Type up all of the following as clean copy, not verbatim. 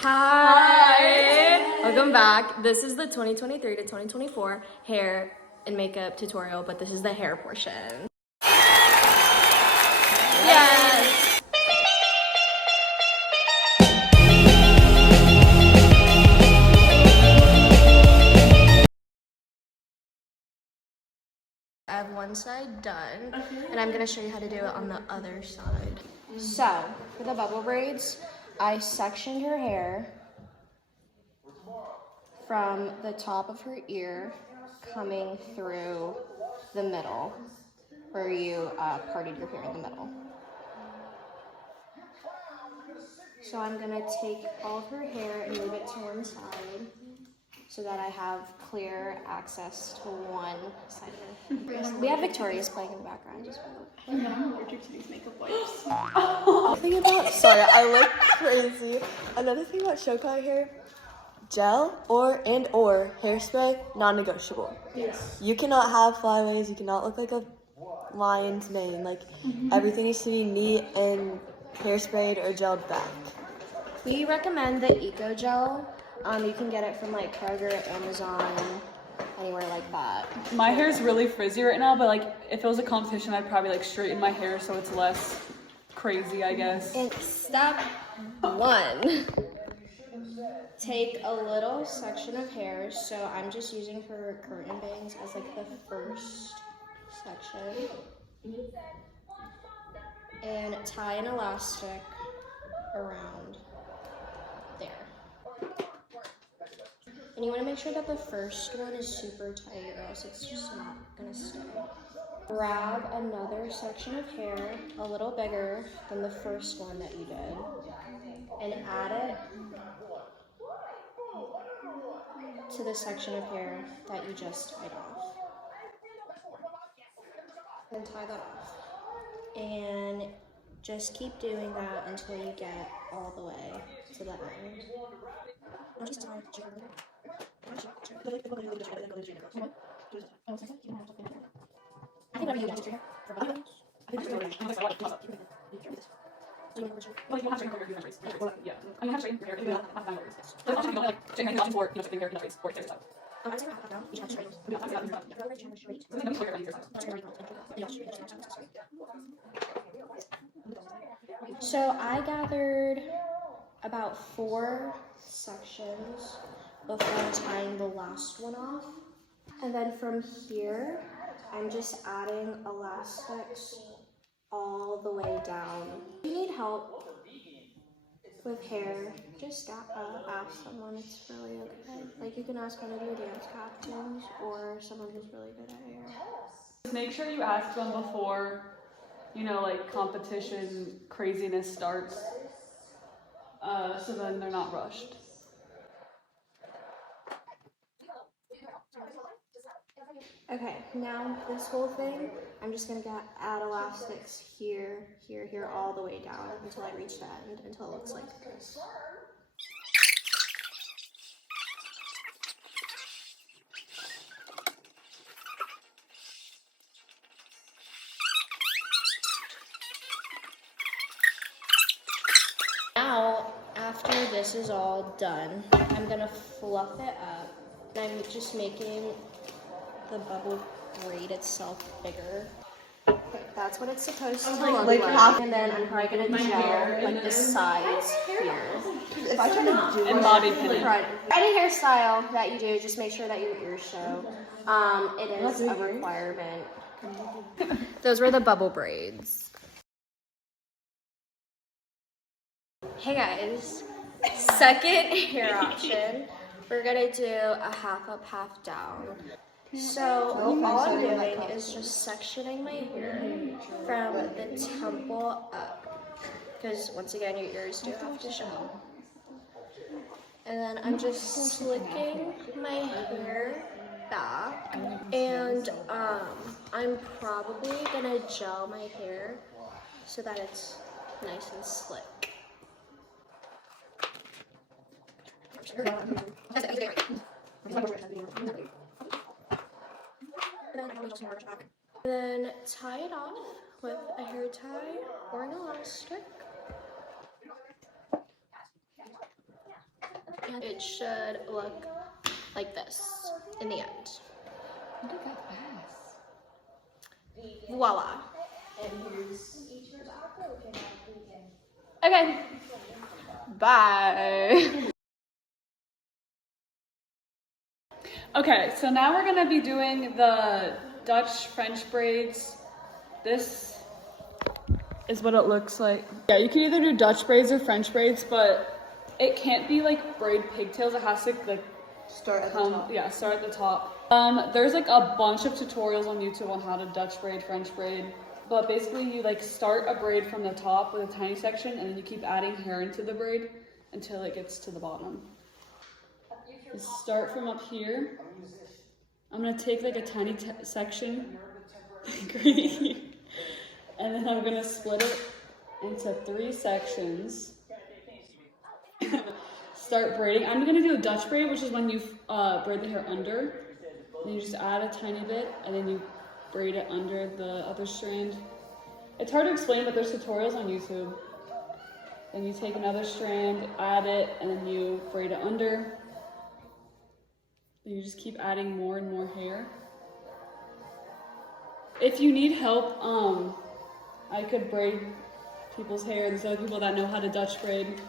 Hi! Welcome back. This is the 2023 to 2024 hair and makeup tutorial, but this is the hair portion. Yes! I have one side done, and I'm gonna show you how to do it on the other side. So, for the bubble braids, I sectioned her hair from the top of her ear coming through the middle, where you parted your hair in the middle. So I'm gonna take all of her hair and move it to one side so that I have clear access to one side of her hair. We have Victoria's playing in the background as well. I'm allergic to these makeup wipes. Sorry, I look crazy. Another thing about show choir hair, gel or hairspray, non-negotiable. Yes. You cannot have flyaways, you cannot look like a lion's mane. Like, everything needs to be neat and hairsprayed or gelled back. We recommend the Eco Gel. You can get it from like Kroger, Amazon, anywhere like that. My hair's really frizzy right now, but like if it was a competition, I'd probably like straighten my hair so it's less crazy, I guess. And step one, take a little section of hair. So I'm just using her curtain bangs as like the first section. And tie an elastic around there. And you want to make sure that the first one is super tight or else it's just not going to stay. Grab another section of hair, a little bigger than the first one that you did, and add it to the section of hair that you just tied off. Then tie that off. And just keep doing that until you get all the way to the end. So I gathered about 4 sections before tying the last one off. And then from here, I'm just adding elastics all the way down. If you need help with hair, just ask someone. It's really okay. Like, you can ask one of your dance captains or someone who's really good at hair. Make sure you ask them before, you know, like competition craziness starts, so then they're not rushed. Okay, now this whole thing, I'm just gonna add elastics here, here, here, all the way down until I reach the end, until it looks like this. Now, after this is all done, I'm gonna fluff it up, and I'm just making the bubble braid itself bigger. That's what it's supposed to look like. And then I'm probably gonna gel like the sides here. If I try to do and body pin it. Any hairstyle that you do, just make sure that your ears show. It is a requirement. Those were the bubble braids. Hey guys, second hair option. We're gonna do a half up, half down. So all I'm doing is just sectioning my hair from the temple up, because once again your ears do have to show. And then I'm just slicking my hair back, and I'm probably gonna gel my hair so that it's nice and slick. Then tie it off with a hair tie or an elastic. And it should look like this in the end. You did that fast. Voila. And here's Okay. Bye. Okay, so now we're gonna be doing the Dutch French braids. This is what it looks like. Yeah, you can either do Dutch braids or French braids, but it can't be like braid pigtails. It has to like Start at the top. Yeah, start at the top. There's like a bunch of tutorials on YouTube on how to Dutch braid, French braid. But basically you like start a braid from the top with a tiny section and then you keep adding hair into the braid until it gets to the bottom. You start from up here. I'm gonna take like a tiny section, and then I'm gonna split it into 3 sections. Start braiding. I'm gonna do a Dutch braid, which is when you braid the hair under. Then you just add a tiny bit, and then you braid it under the other strand. It's hard to explain, but there's tutorials on YouTube. Then you take another strand, add it, and then you braid it under. Then you just keep adding more and more hair. If you need help, I could braid people's hair. There's other people that know how to Dutch braid.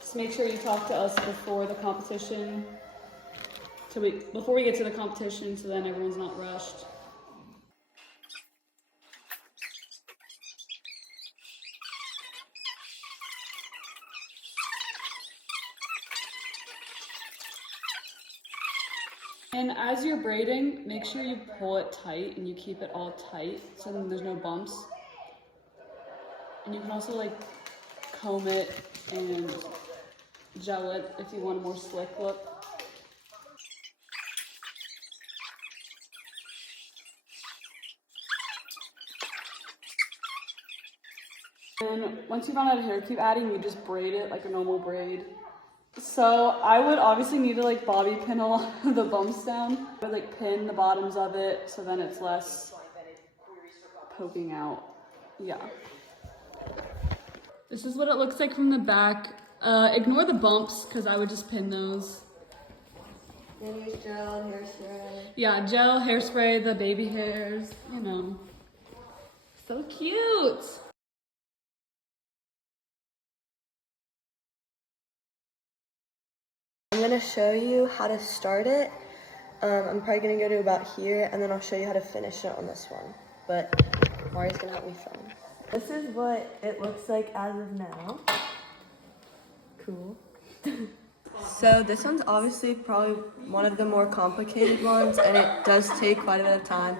Just make sure you talk to us before the competition. Before we get to the competition, so then everyone's not rushed. And as you're braiding, make sure you pull it tight and you keep it all tight so then there's no bumps. And you can also like comb it and gel it if you want a more slick look. And once you run out of hair, keep adding, you just braid it like a normal braid. So I would obviously need to like bobby pin a lot of the bumps down. I would like pin the bottoms of it so then it's less poking out. Yeah. This is what it looks like from the back. Ignore the bumps because I would just pin those. Then use gel, hairspray. Yeah, gel, hairspray, the baby hairs, you know. So cute. I'm gonna show you how to start it. I'm probably gonna go to about here and then I'll show you how to finish it on this one. But Mari's gonna help me film. This is what it looks like as of now. Cool. So this one's obviously probably one of the more complicated ones and it does take quite a bit of time.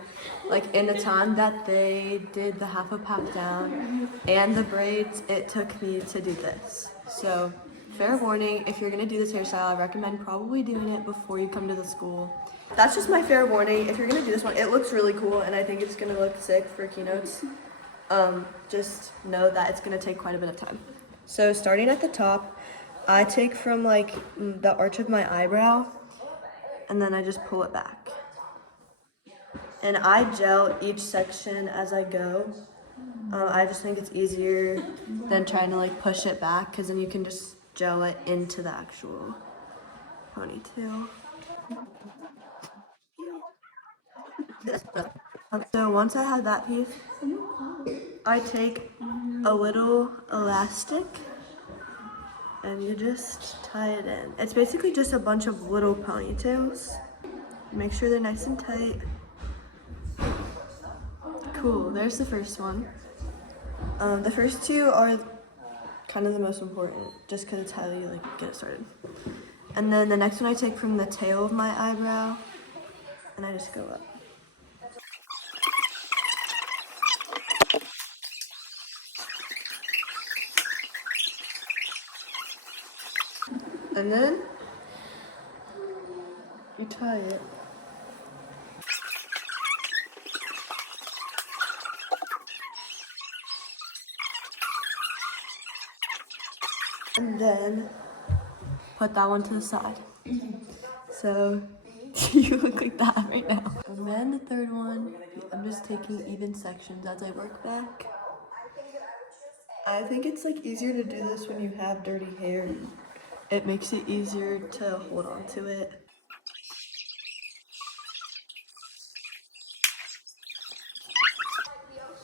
Like in the time that they did the half up, half down and the braids, it took me to do this. So fair warning, if you're gonna do this hairstyle, I recommend probably doing it before you come to the school. That's just my fair warning. If you're gonna do this one, it looks really cool and I think it's gonna look sick for keynotes. Just know that it's gonna take quite a bit of time. So starting at the top, I take from like the arch of my eyebrow and then I just pull it back. And I gel each section as I go. I just think it's easier than trying to like push it back because then you can just gel it into the actual ponytail. So once I have that piece, I take a little elastic and you just tie it in. It's basically just a bunch of little ponytails. Make sure they're nice and tight. Cool, there's the first one. The first two are kind of the most important, just because it's how you like get it started. And then the next one I take from the tail of my eyebrow, and I just go up. And then you tie it. And then put that one to the side. So you look like that right now. And then the third one, I'm just taking even sections as I work back. I think it's like easier to do this when you have dirty hair. it makes it easier to hold on to it.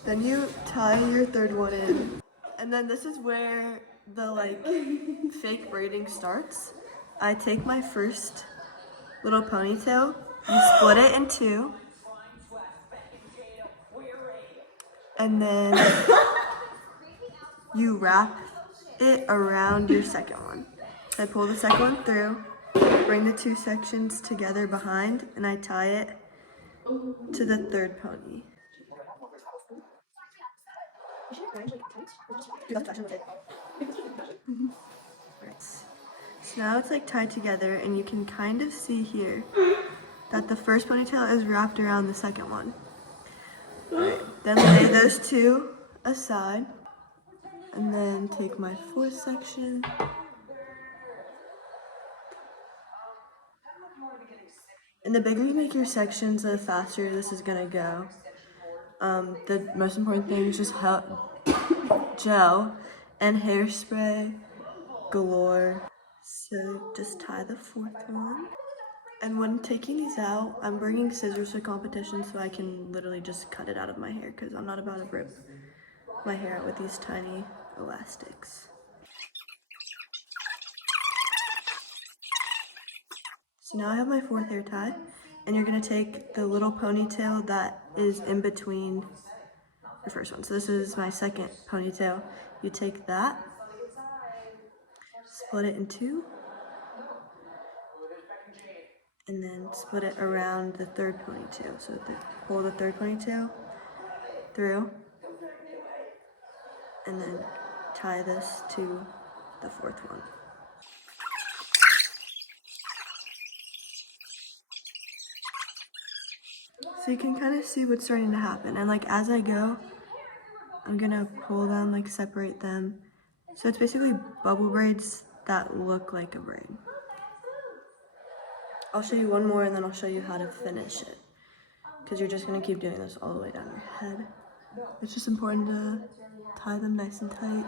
Then you tie your third one in. And then this is where the like fake braiding starts. I take my first little ponytail, you split it in two, and then you wrap it around your second one. So I pull the second one through, bring the two sections together behind, and I tie it to the third pony. Right. So now it's like tied together, and you can kind of see here that the first ponytail is wrapped around the second one. Right. Then lay those two aside, and then take my fourth section. And the bigger you make your sections, the faster this is gonna go. The most important thing is just gel and hairspray galore. So just tie the fourth one. And when taking these out, I'm bringing scissors to competition so I can literally just cut it out of my hair because I'm not about to rip my hair out with these tiny elastics. So now I have my fourth hair tie, and you're gonna take the little ponytail that is in between the first one. So this is my second ponytail. You take that, split it in two, and then split it around the third ponytail. So pull the third ponytail through, and then tie this to the fourth one. So you can kind of see what's starting to happen. And like as I go, I'm gonna pull them, like separate them. So it's basically bubble braids that look like a braid. I'll show you one more and then I'll show you how to finish it. Because you're just gonna keep doing this all the way down your head. It's just important to tie them nice and tight.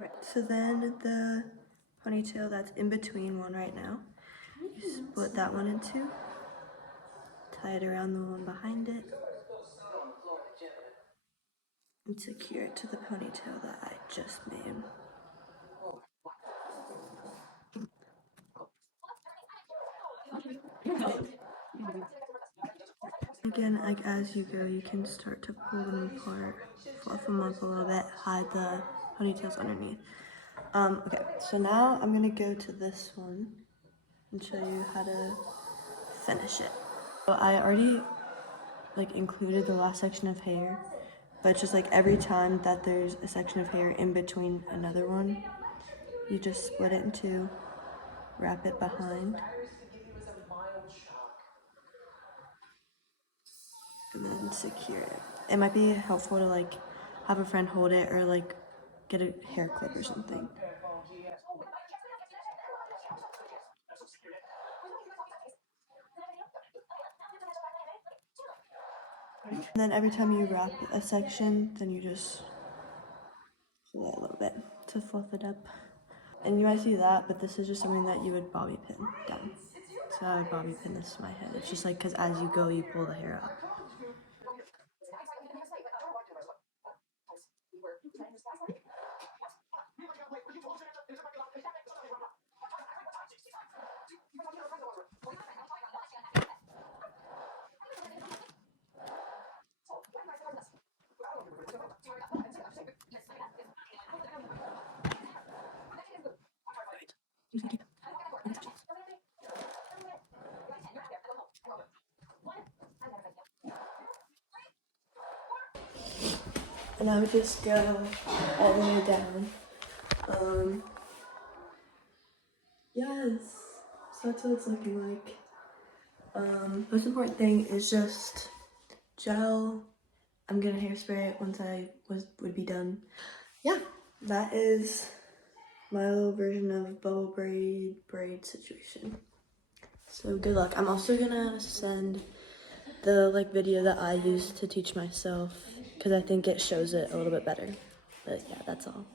Right, so then the ponytail that's in between one right now, you split that one in two, tie it around the one behind it, and secure it to the ponytail that I just made. Again, like as you go, you can start to pull them apart, fluff them up a little bit, hide the ponytails underneath. Okay, so now I'm gonna go to this one and show you how to finish it. So I already like included the last section of hair, but it's just like every time that there's a section of hair in between another one, you just split it in two, wrap it behind, and then secure it. It might be helpful to like have a friend hold it or like get a hair clip or something. And then every time you wrap a section, then you just pull it a little bit to fluff it up. And you might see that, but this is just something that you would bobby pin down. So I would bobby pin this to my head. It's just like, because as you go, you pull the hair out. And I would just go all the way down. Yes, so that's what it's looking like. Most important thing is just gel. I'm gonna hairspray it once I would be done. Yeah, that is my little version of bubble braid situation. So good luck. I'm also gonna send the video that I used to teach myself because I think it shows it a little bit better. But yeah, that's all.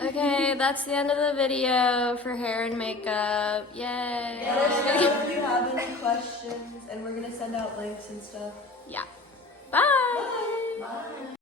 Okay, that's the end of the video for hair and makeup. Yay! Let us know if you have any questions, and we're gonna send out links and stuff. Yeah. Bye! Bye.